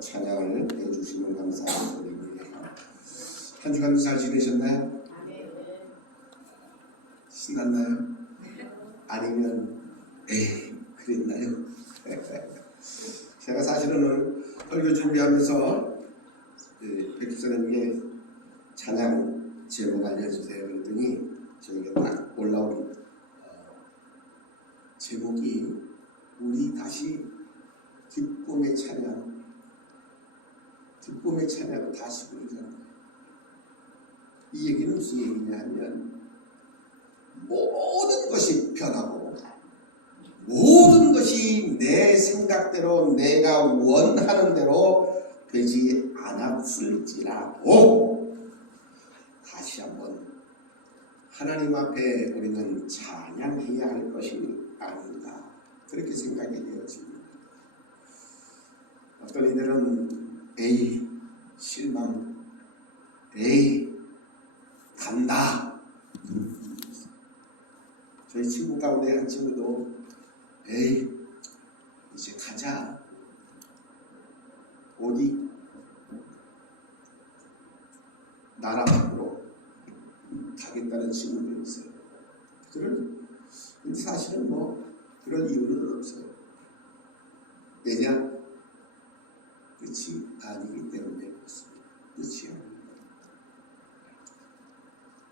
찬양을 해주시면 감사드립니다. 한 주간도 잘 지내셨나요? 신났나요? 아니면 에이 그랬나요? 제가 사실은 오늘 설교 준비하면서 백주사님께 찬양 제목 알려주세요 그랬더니 저희가 딱 올라온 제목이 우리 다시 기쁨의 찬양, 기쁨의 찬양을 다시 부르잖아요. 이 얘기는 무슨 얘기냐 하면 모든 것이 변하고 모든 것이 내 생각대로 내가 원하는 대로 되지 않았을지라도 다시 한번 하나님 앞에 우리는 찬양해야 할 것이 아닌가 그렇게 생각이 되어집니다. 어떤 이들은 에이 실망, 에이 간다. 저희 친구 가운데 한 친구도 에이 이제 가자. 어디? 나라 밖으로 가겠다는 친구도 있어요. 근데 사실은 뭐 그런 이유는 없어요. 왜냐? 끝이 아니기 때문에 그렇습니다. 끝이 아닙니다.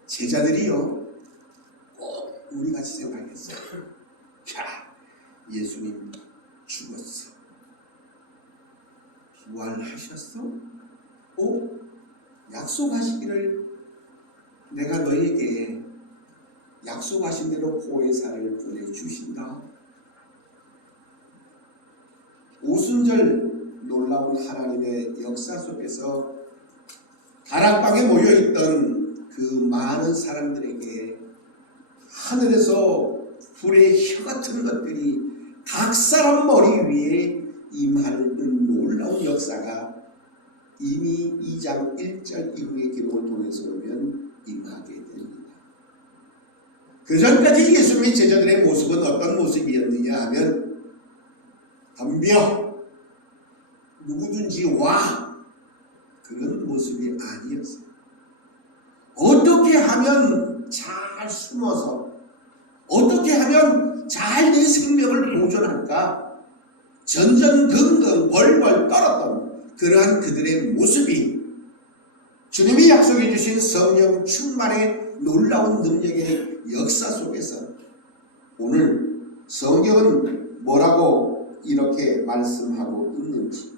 제자들이요 꼭 우리같이 생각했어요. 야, 예수님 죽었어. 부활하셨어? 약속하시기를 내가 너에게 약속하신 대로 보혜사를 보내주신다. 오순절 놀라운 하나님의 역사 속에서 다락방에 모여있던 그 많은 사람들에게 하늘에서 불의 혀 같은 것들이 각 사람 머리 위에 임하는 놀라운 역사가 이미 2장 1절 이후의 기록을 통해서 보면 임하게 됩니다. 그 전까지 예수님의 제자들의 모습은 어떤 모습이었느냐 하면 덤벼 누구든지 와 그런 모습이 아니었어요. 어떻게 하면 잘 숨어서 어떻게 하면 잘 내 생명을 보존할까 전전긍긍 벌벌 떨었던 그러한 그들의 모습이 주님이 약속해 주신 성령 충만의 놀라운 능력의 역사 속에서 오늘 성경은 뭐라고 이렇게 말씀하고 있는지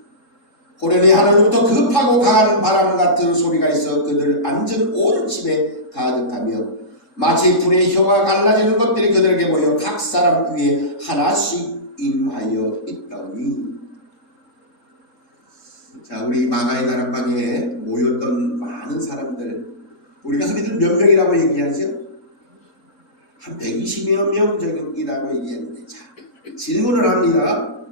호련히 하늘로부터 급하고 강한 바람 같은 소리가 있어 그들 앉은 온 집에 가득하며 마치 불의 혀가 갈라지는 것들이 그들에게 모여 각 사람 위에 하나씩 임하여 있더니. 자, 우리 마가의 다락방에 모였던 많은 사람들 우리가 흔히들 몇 명이라고 얘기하죠? 한 120여 명 정도이라고 얘기했는데 자, 질문을 합니다.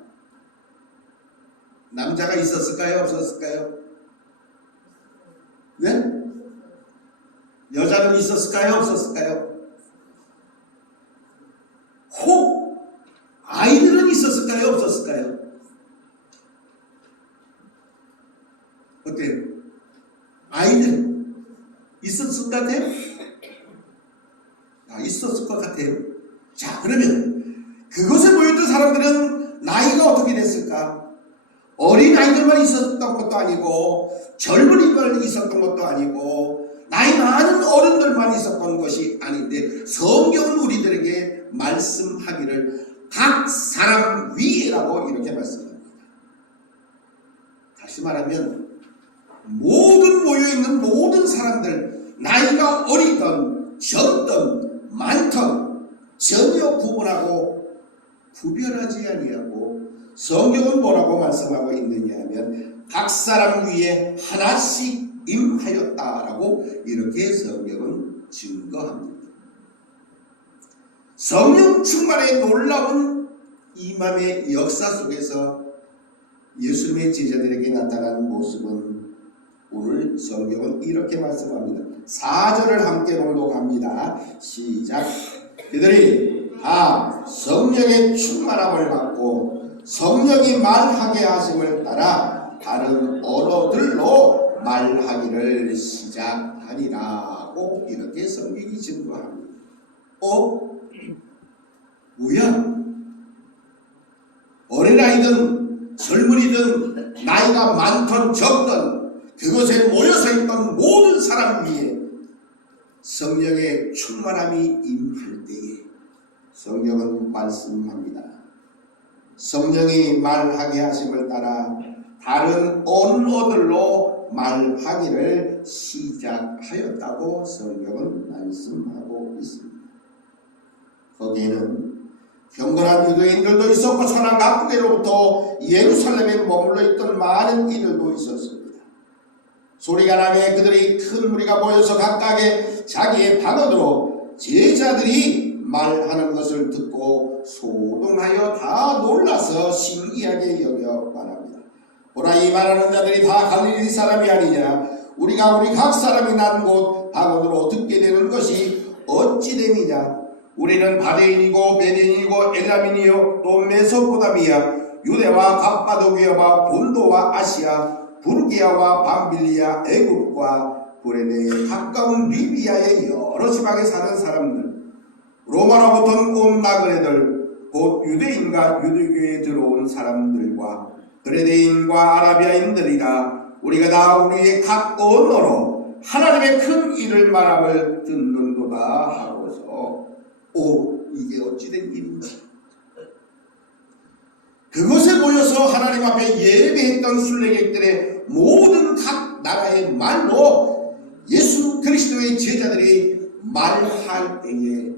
남자가 있었을까요? 없었을까요? 네? 여자는 있었을까요? 없었을까요? 혹 아이들은 있었을까요? 없었을까요? 어때요? 아이들 있었을 것 같아요? 있었을 것 같아요. 자, 그러면 그곳에 모였던 사람들은 나이가 어떻게 됐을까? 어린 아이들만 있었던 것도 아니고 젊은이들만 있었던 것도 아니고 나이 많은 어른들만 있었던 것이 아닌데 성경은 우리들에게 말씀하기를 각 사람 위에라고 이렇게 말씀합니다. 다시 말하면 모든 모여있는 모든 사람들 나이가 어리던 젊던 많던 전혀 구분하고 구별하지 아니하고 성경은 뭐라고 말씀하고 있느냐 하면 각 사람 위에 하나씩 임하였다라고 이렇게 성경은 증거합니다. 성령 충만의 놀라운 임함의 역사 속에서 예수님의 제자들에게 나타난 모습은 오늘 성경은 이렇게 말씀합니다. 4절을 함께 봉독합니다. 시작. 그들이 다 성령의 충만함을 받고 성령이 말하게 하심을 따라 다른 언어들로 말하기를 시작하니라고 이렇게 성경이 증거합니다. 뭐야? 어린아이든 젊은이든 나이가 많든 적든 그것에 모여서 있던 모든 사람 위에 성령의 충만함이 임할 때에 성경은 말씀합니다. 성령이 말하게 하심을 따라 다른 언어들로 말하기를 시작하였다고 성경은 말씀하고 있습니다. 거기에는 경건한 유대인들도 있었고 천한 각국에로부터 예루살렘에 머물러 있던 많은 이들도 있었습니다. 소리가 나게 그들이 큰 무리가 모여서 각각의 자기의 방언으로 제자들이 말하는 것을 듣고 소동하여 다 놀라서 신기하게 여겨 말합니다. 보라, 이 말하는 자들이 다 갈릴리 사람이 아니냐? 우리가 우리 각 사람이 난 곳 방언으로 듣게 되는 것이 어찌 됨이냐? 우리는 바데인이고 메딘이고 엘라민이요 또 메소포타미아, 유대와 갑바도기아와 본도와 아시아, 부르기아와 밤빌리아, 애굽과 구레네에 가까운 리비아의 여러 지방에 사는 사람들, 로마로부터 온 나그네들, 곧 유대인과 유대교에 들어온 사람들과 그레네인과 아라비아인들이라 우리가 다 우리의 각 언어로 하나님의 큰 일을 말함을 듣는도다 하고서 이게 어찌된 일인지. 그곳에 모여서 하나님 앞에 예배했던 순례객들의 모든 각 나라의 말로 예수 그리스도의 제자들이 말할 때에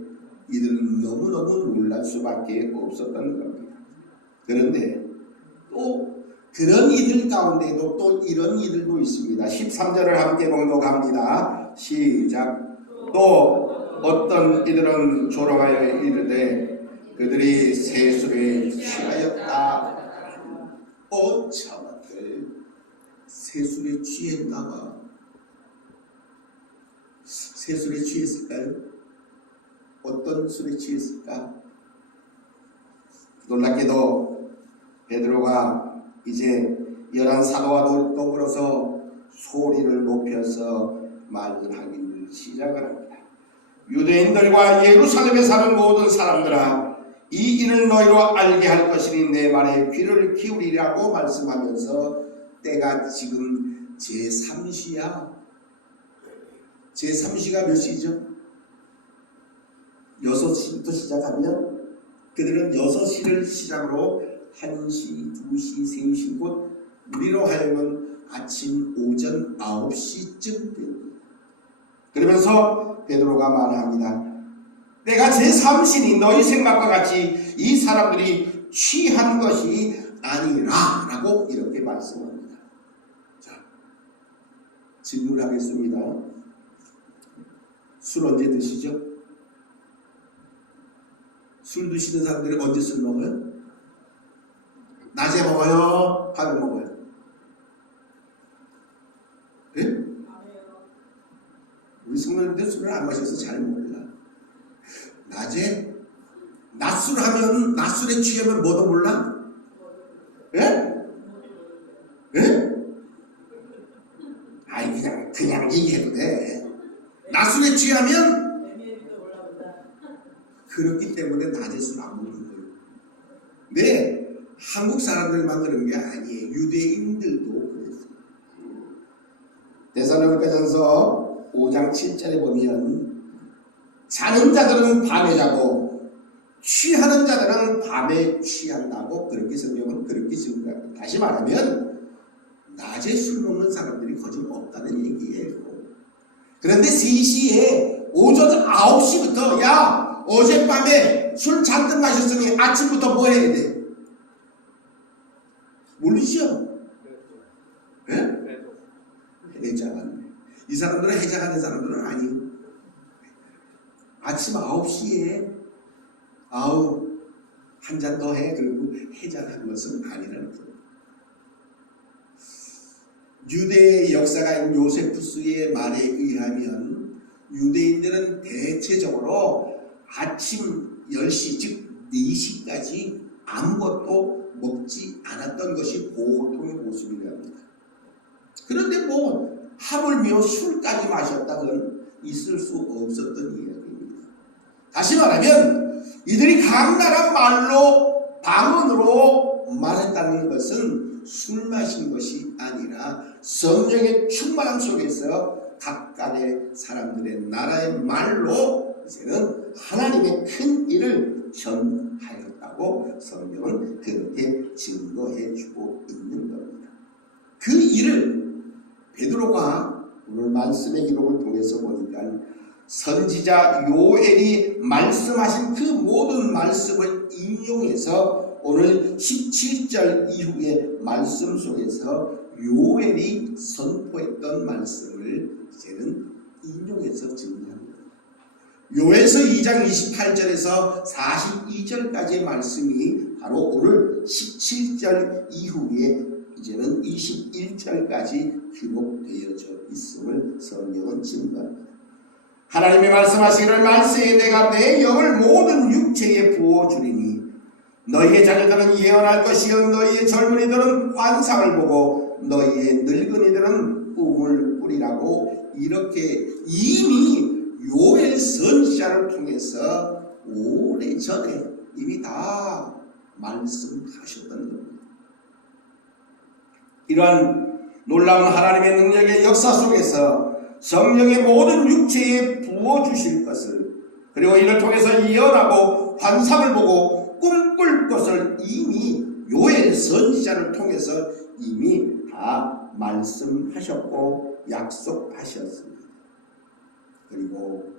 이들은 너무너무 놀랄 수밖에 없었던 겁니다. 그런데 또 그런 이들 가운데도 또 이런 이들도 있습니다. 13절을 함께 봉독합니다. 시작. 또 어떤 이들은 조롱하여 이르되 그들이 세술에 취하였다. 참아들 세술에 취했나봐. 세술에 취했을까요? 어떤 술에 취했을까? 놀랍게도 베드로가 이제 11 사도와 더불어서 소리를 높여서 말을 하기를 시작을 합니다. 유대인들과 예루살렘에 사는 모든 사람들아, 이 일을 너희로 알게 할 것이니 내 말에 귀를 기울이라고 말씀하면서 때가 지금 제3시야. 제3시가 몇 시죠? 6시부터 시작하면 그들은 6시를 시작으로 1시, 2시, 3시 곧 우리로 하여금 아침, 오전 9시쯤 됩니다. 그러면서 베드로가 말합니다. 내가 제3신이 너희 생각과 같이 이 사람들이 취한 것이 아니라 라고 이렇게 말씀합니다. 자, 질문하겠습니다. 술 언제 드시죠? 술 드시는 사람들이 언제 술 먹어요? 낮에 먹어요? 밤에 먹어요? 네? 우리 성도님들 술을 안 마셔서 잘 몰라. 낮에 낮술 하면 낮술에 취하면 뭐도 몰라? 예? 예? 아이 그냥 얘기해도 돼. 낮술에 취하면 그렇기 때문에 낮에 술 안 먹는 거예요. 네, 한국 사람들만 그런 게 아니에요. 유대인들도 그랬어요. 데살로니가전서 5장 7절에 보면 자는 자들은 밤에 자고 취하는 자들은 밤에 취한다고 그렇게 성경은 그렇게 증거합니다. 다시 말하면 낮에 술 먹는 사람들이 거짓 없다는 얘기예요. 그런데 3시에 오전 9시부터 야 어젯밤에 술 잔뜩 마셨으니 아침부터 뭐 해야 돼? 모르시죠? 네? 해장하네. 이 사람들은 해장하는 사람들은 아니에요. 아침 9시에 한 잔 더 해. 그리고 해장하는 것은 아니라는 거예요. 유대의 역사가인 요세푸스의 말에 의하면 유대인들은 대체적으로 아침 10시 즉 4시까지 아무것도 먹지 않았던 것이 보통의 모습이랍니다. 그런데 뭐 하물며 술까지 마셨다건 있을 수 없었던 이야기입니다. 다시 말하면 이들이 강렬한 말로 방언으로 말했다는 것은 술 마신 것이 아니라 성령의 충만함 속에서 각각의 사람들의 나라의 말로 이제는 하나님의 큰 일을 전하였다고 성경은 그렇게 증거해 주고 있는 겁니다. 그 일을 베드로가 오늘 말씀의 기록을 통해서 보니까 선지자 요엘이 말씀하신 그 모든 말씀을 인용해서 오늘 17절 이후의 말씀 속에서 요엘이 선포했던 말씀을 이제는 인용해서 증거합니다. 요엘서 2장 28절에서 42절까지의 말씀이 바로 오늘 17절 이후에 이제는 21절까지 기록되어져 있음을 성경은 증거합니다. 하나님이 말씀하시기를 말세에 내가 내 영을 모든 육체에 부어주리니 너희의 자녀들은 예언할 것이요 너희의 젊은이들은 환상을 보고 너희의 늙은이들은 꿈을 꾸리라고 이렇게 이미 요엘 선지자를 통해서 오래전에 이미 다 말씀하셨던 겁니다. 이러한 놀라운 하나님의 능력의 역사 속에서 성령의 모든 육체에 부어주실 것을 그리고 이를 통해서 예언하고 환상을 보고 꿈꿀 것을 이미 요엘 선지자를 통해서 이미 다 말씀하셨고 약속하셨습니다. 그리고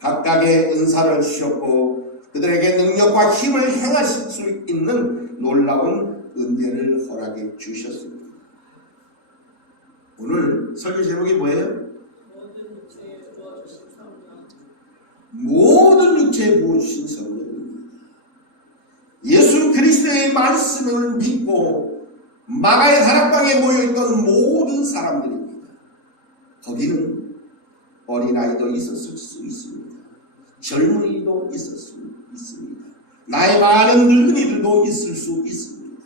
각각의 은사를 주셨고 그들에게 능력과 힘을 행하실 수 있는 놀라운 은혜를 허락해 주셨습니다. 오늘 설교 제목이 뭐예요? 모든 육체에 부어주신 성령입니다. 예수 그리스도의 말씀을 믿고 마가의 다락방에 모여있던 모든 사람들입니다. 거기는 어린아이도 있었을 수 있습니다. 젊은이도 있을 수 있습니다. 나이 많은 늙은이들도 있을 수 있습니다.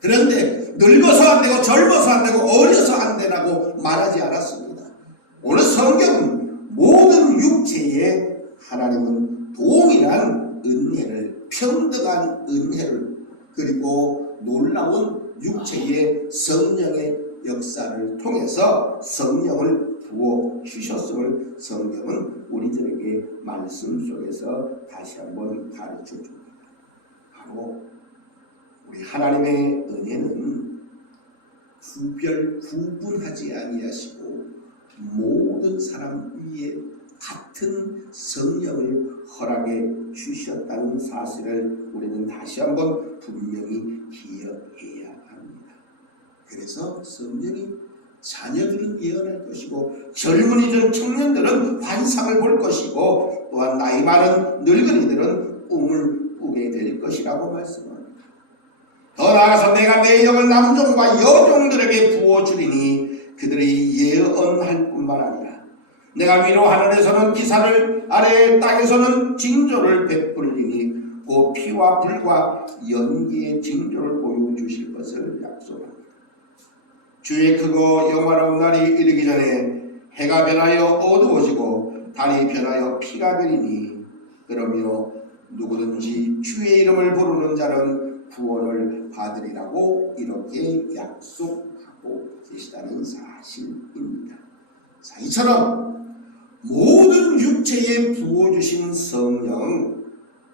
그런데 늙어서 안 되고 젊어서 안 되고 어려서 안 되라고 말하지 않았습니다. 오늘 성경은 모든 육체에 하나님은 동일한 은혜를, 평등한 은혜를, 그리고 놀라운 육체의 성령의 역사를 통해서 성령을 부어 주셨음을 성경은 우리들에게 말씀 속에서 다시 한번 가르쳐 줍니다. 바로 우리 하나님의 은혜는 구분하지 아니하시고 모든 사람 위에 같은 성령을 허락해 주셨다는 사실을 우리는 다시 한번 분명히 기억해야 합니다. 그래서 성령이 자녀들은 예언할 것이고 젊은이들 청년들은 환상을 볼 것이고 또한 나이 많은 늙은이들은 꿈을 꾸게 될 것이라고 말씀합니다. 더 나아가서 내가 내 영을 남종과 여종들에게 부어주리니 그들이 예언할 뿐만 아니라 내가 위로 하늘에서는 기사를 아래 땅에서는 징조를 베풀리니 그 피와 불과 연기의 징조를 보여주실 것을 약속합니다. 주의 크고 영화로운 날이 이르기 전에 해가 변하여 어두워지고 달이 변하여 피가 되리니 그러므로 누구든지 주의 이름을 부르는 자는 구원을 받으리라고 이렇게 약속하고 계시다는 사실입니다. 자, 이처럼 모든 육체에 부어주신 성령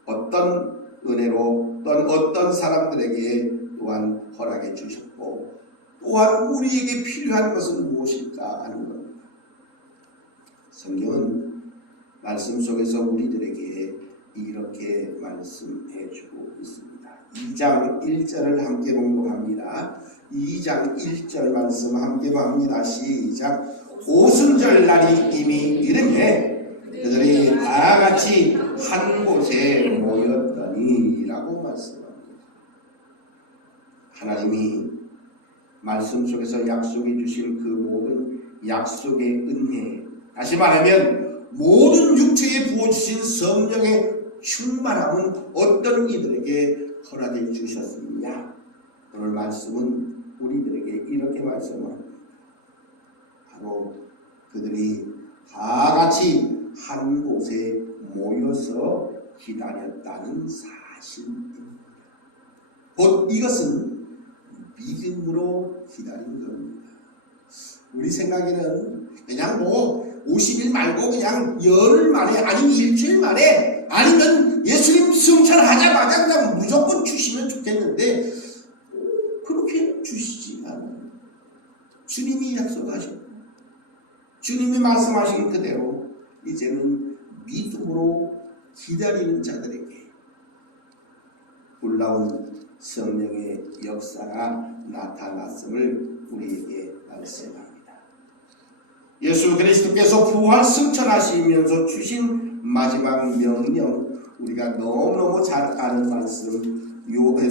어떤 은혜로 또한 어떤 사람들에게 또한 허락해 주셨고 또한 우리에게 필요한 것은 무엇일까 하는 겁니다. 성경은 말씀 속에서 우리들에게 이렇게 말씀해 주고 있습니다. 2장 1절을 함께 봉독합니다. 2장 1절 말씀 함께 봅니다. 시작. 오순절 날이 이미 이르매 그들이 다 같이 한 곳에 모였더니 라고 말씀합니다. 하나님이 말씀 속에서 약속해 주신 그 모든 약속의 은혜, 다시 말하면 모든 육체에 부어주신 성령의 충만함은 어떤 이들에게 허락해 주셨느냐? 오늘 말씀은 우리들에게 이렇게 말씀합니다. 바로 그들이 다 같이 한 곳에 모여서 기다렸다는 사실입니다. 곧 이것은 믿음으로 기다린 겁니다. 우리 생각에는 그냥 50일 말고 그냥 열흘 만에 아니면 일주일 만에 아니면 예수님 승천하자마자 그냥 무조건 주시면 좋겠는데 그렇게 주시지 않아요. 주님이 약속하셨고 주님이 말씀하신 그대로 이제는 믿음으로 기다리는 자들에게 놀라운 성령의 역사가 나타났음을 우리에게 말씀합니다. 예수 그리스도께서 부활 승천하시면서 주신 마지막 명령, 우리가 너무너무 잘 아는 말씀,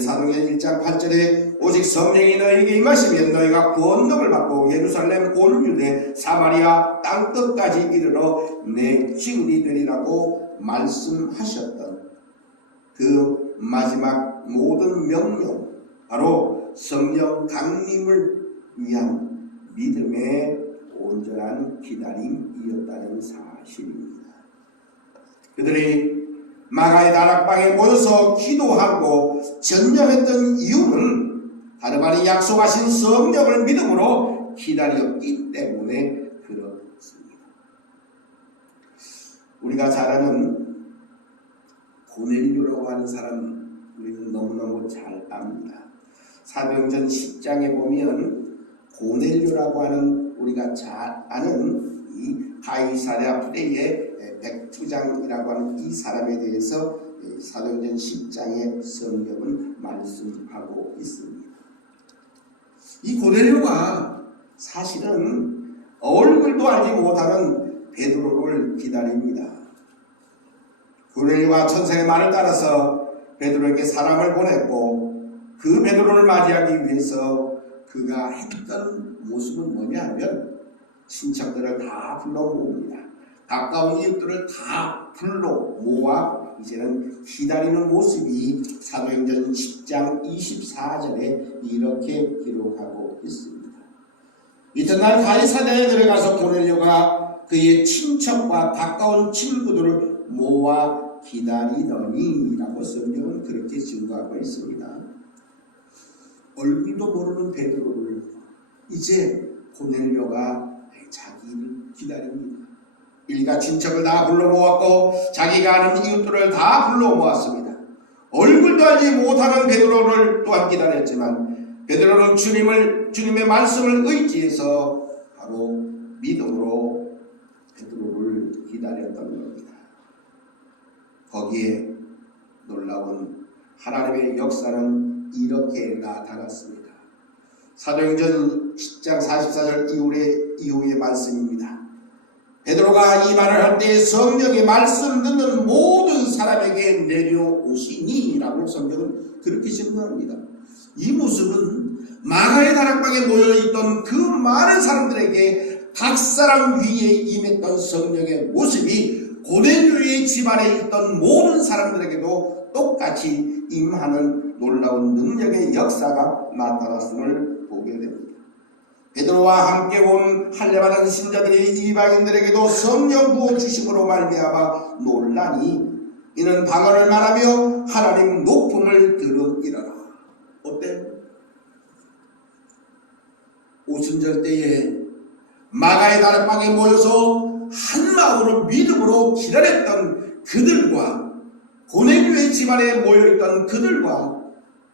사도행전 1장 8절에 오직 성령이 너희에게 임하시면 너희가 구원력을 받고 예루살렘 온 유대 사마리아 땅끝까지 이르러 내 증인이 되리라고 말씀하셨던 그 마지막 모든 명령, 바로 성령 강림을 위한 믿음의 온전한 기다림이었다는 사실입니다. 그들이 마가의 다락방에 모여서 기도하고 전념했던 이유는 다름 아닌 약속하신 성령을 믿음으로 기다렸기 때문에 그렇습니다. 우리가 잘 아는 고넬료라고 하는 사람 우리는 너무너무 잘 압니다. 사도행전 10장에 보면 고넬료라고 하는 우리가 잘 아는 이 가이사랴 부대의 백부장이라고 하는 이 사람에 대해서 사도행전 10장의 성경은 말씀하고 있습니다. 이 고넬료가 사실은 얼굴도 알지 못하는 베드로를 기다립니다. 고넬료가 천사의 말을 따라서 베드로에게 사람을 보냈고 그 베드로를 맞이하기 위해서 그가 했던 모습은 뭐냐 하면 친척들을 다 불러 모읍니다. 가까운 이웃들을 다 불러 모아 이제는 기다리는 모습이 사도행전 10장 24절에 이렇게 기록하고 있습니다. 이튿날 가이사랴에 들어가서 고넬료가 그의 친척과 가까운 친구들을 모아 기다리더니 라고 성경은 그렇게 증거하고 있습니다. 얼굴도 모르는 베드로를 이제 고넬료가 자기를 기다립니다. 일가 친척을 다 불러 모았고 자기가 아는 이웃들을 다 불러 모았습니다. 얼굴도 알지 못하는 베드로를 또한 기다렸지만 베드로는 주님의 말씀을 의지해서 바로 믿음으로 베드로를 기다렸던 겁니다. 거기에 놀라운 하나님의 역사는 이렇게 나타났습니다. 사도행전 10장 44절 이후의 말씀입니다. 베드로가 이 말을 할 때 성령의 말씀 듣는 모든 사람에게 내려오시니 라고 성경은 그렇게 증거합니다. 이 모습은 마가의 다락방에 모여있던 그 많은 사람들에게 각 사람 위에 임했던 성령의 모습이 고넬료의 집안에 있던 모든 사람들에게도 똑같이 임하는 놀라운 능력의 역사가 나타났음을 보게 됩니다. 베드로와 함께 온 할례받은 신자들이 이방인들에게도 성령 부어 주심으로 말미암아 놀라니 이는 방언을 말하며 하나님 높음을 들으리라. 어때요? 오순절 때에 마가의 다락방에 모여서 한 마음으로 믿음으로 기다렸던 그들과 고넬료의 집안에 모여있던 그들과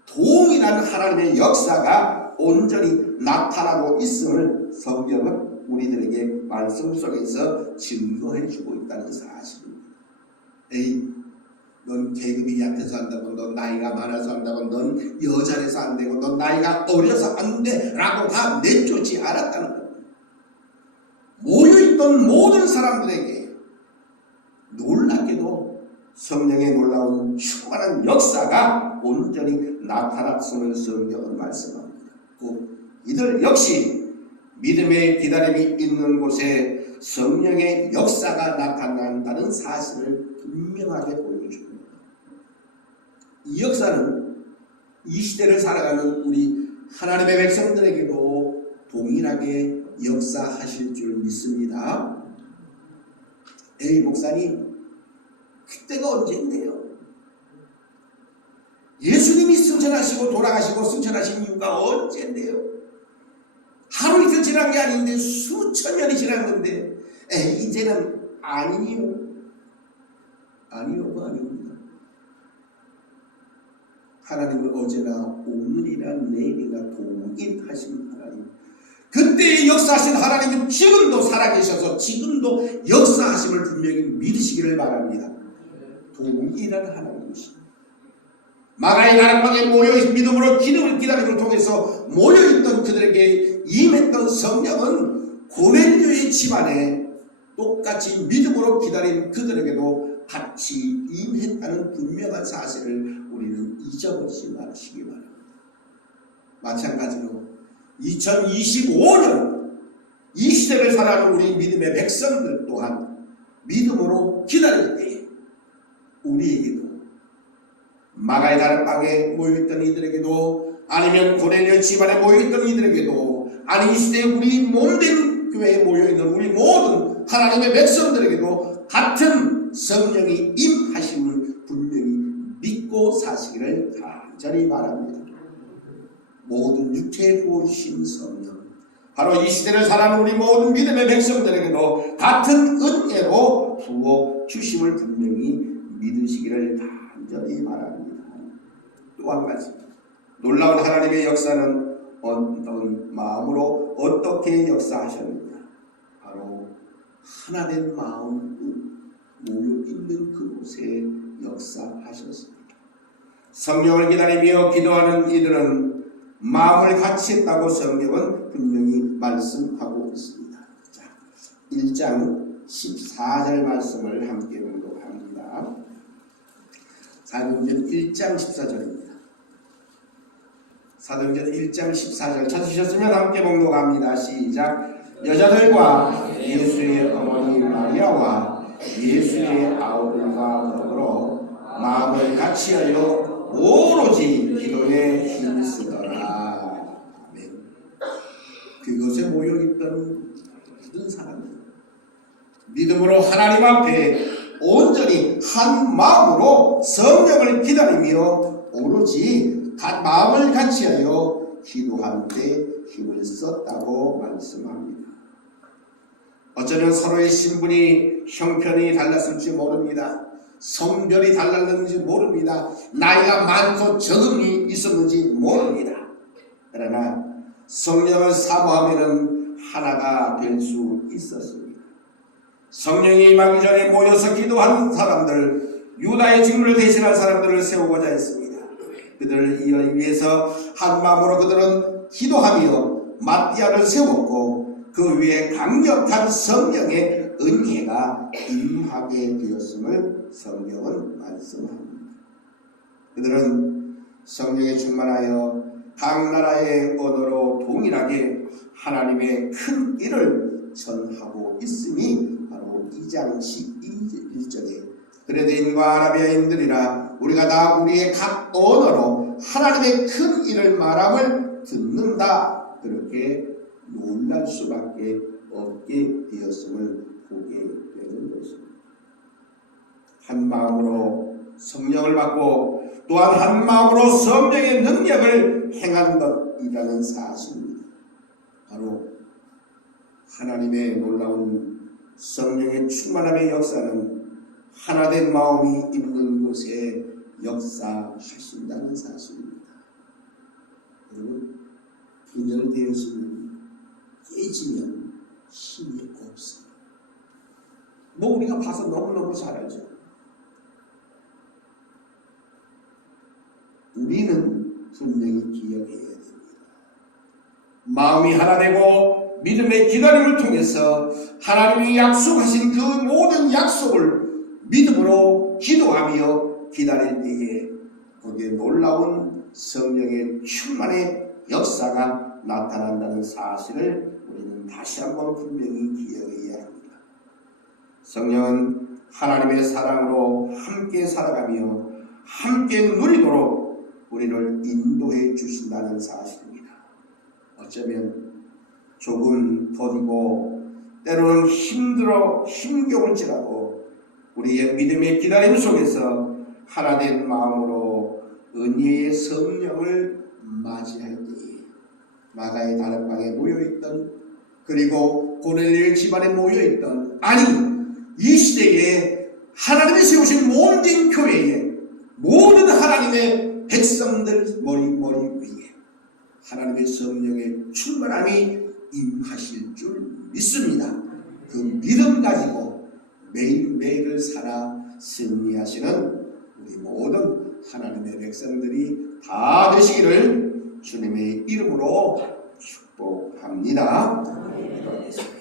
동일한 하나님의 역사가 온전히 나타나고 있음을 성경은 우리들에게 말씀 속에서 증거해주고 있다는 사실입니다. 에이, 넌 계급이 약해서 한다고, 넌 나이가 많아서 한다고, 넌 여자라서 안 되고, 넌 나이가 어려서 안 돼 라고 다 내쫓지 않았다는 겁니다. 모여있던 모든 사람들에게 놀랍게도 성령의 놀라운 충만한 역사가 온전히 나타났음을 성경은 말씀합니다. 이들 역시 믿음의 기다림이 있는 곳에 성령의 역사가 나타난다는 사실을 분명하게 보여줍니다. 이 역사는 이 시대를 살아가는 우리 하나님의 백성들에게도 동일하게 역사하실 줄 믿습니다. 에이 목사님, 그때가 언제인데요? 예수님이 승천하시고 돌아가시고 승천하신 이유가 언제인데요? 하루 이틀 지난 게 아닌데 수천 년이 지났는데 이제는 아니요. 아니요가 아닙니다. 하나님은 어제나 오늘이나 내일이나 동일하신 하나님. 그때 역사하신 하나님은 지금도 살아계셔서 지금도 역사하심을 분명히 믿으시기를 바랍니다. 동일한 하나님이십니다. 마가의 다락방에 모여 믿음으로 기다림을 통해서 모여있던 그들에게 임했던 성령은 고넬료의 집안에 똑같이 믿음으로 기다린 그들에게도 같이 임했다는 분명한 사실을 우리는 잊어버리지 마시기 바랍니다. 마찬가지로 2025년 이 시대를 살아가는 우리 믿음의 백성들 또한 믿음으로 기다릴 때에 우리에게도 마가의 다락방에 모여있던 이들에게도 아니면 고넬료 집안에 모여있던 이들에게도 아니 이 시대에 우리 몸된 교회에 모여있는 우리 모든 하나님의 백성들에게도 같은 성령이 임하심을 분명히 믿고 사시기를 간절히 바랍니다. 모든 육체에 부어주신 성령 바로 이 시대를 살아가는 우리 모든 믿음의 백성들에게도 같은 은혜로 부어주심을 분명히 믿으시기를 간절히 바랍니다. 또 한 가지 놀라운 하나님의 역사는 어떤 마음으로 어떻게 역사하셨느냐, 바로 하나된 마음 모여있는 그곳에 역사하셨습니다. 성령을 기다리며 기도하는 이들은 마음을 같이 했다고 성경은 분명히 말씀하고 있습니다. 자, 1장 14절 말씀을 함께 공독합니다. 사도행전 1장 14절입니다. 사도행전 1장 14절 찾으셨으면 함께 봉독합니다. 시작. 여자들과 예수의 어머니 마리아와 예수의 아우들과 더불어 마음을 같이하여 오로지 기도에 힘쓰더라. 아멘. 그곳에 모여있던 모든 사람들 믿음으로 하나님 앞에 온전히 한 마음으로 성령을 기다리며 오로지 마음을 같이하여 기도하는 데 힘을 썼다고 말씀합니다. 어쩌면 서로의 신분이 형편이 달랐을지 모릅니다. 성별이 달랐는지 모릅니다. 나이가 많고 적음이 있었는지 모릅니다. 그러나 성령을 사모하면 하나가 될 수 있었습니다. 성령이 임하기 전에 모여서 기도한 사람들, 유다의 직무를 대신한 사람들을 세우고자 했습니다. 그들을 위해서 한 마음으로 그들은 기도하며 마띠아를 세웠고 그 위에 강력한 성령의 은혜가 임하게 되었음을 성경은 말씀합니다. 그들은 성령에 충만하여 각 나라의 언어로 동일하게 하나님의 큰 일을 전하고 있으니 바로 2장 11절에 그레데인과 아라비아인들이라 우리가 다 우리의 각 언어로 하나님의 큰 일을 말함을 듣는다. 그렇게 놀랄 수밖에 없게 되었음을 보게 되는 것입니다. 한 마음으로 성령을 받고 또한 한 마음으로 성령의 능력을 행한 것이라는 사실입니다. 바로 하나님의 놀라운 성령의 충만함의 역사는 하나된 마음이 있는 곳에 역사하신다는 사실입니다. 여러분, 분열되었으면 깨지면 힘이 없어요. 뭐 우리가 봐서 너무너무 잘 알죠. 우리는 분명히 기억해야 됩니다. 마음이 하나 되고 믿음의 기다림을 통해서 하나님이 약속하신 그 모든 약속을 믿음으로 기도하며 기다릴 때에 거기에 놀라운 성령의 충만의 역사가 나타난다는 사실을 우리는 다시 한번 분명히 기억해야 합니다. 성령은 하나님의 사랑으로 함께 살아가며 함께 누리도록 우리를 인도해 주신다는 사실입니다. 어쩌면 조금 더디고 때로는 힘겨울지라도 우리의 믿음의 기다림 속에서 하나된 마음으로 은혜의 성령을 맞이할 때에 마가의 다락방에 모여있던, 그리고 고넬료의 집안에 모여있던, 아니 이 시대에 하나님이 세우신 몸된 교회에 모든 하나님의 백성들 머리 위에 하나님의 성령의 충만함이 임하실 줄 믿습니다. 그 믿음 가지고 매일매일을 살아 승리하시는 우리 모든 하나님의 백성들이 다 되시기를 주님의 이름으로 축복합니다. 기도하겠습니다.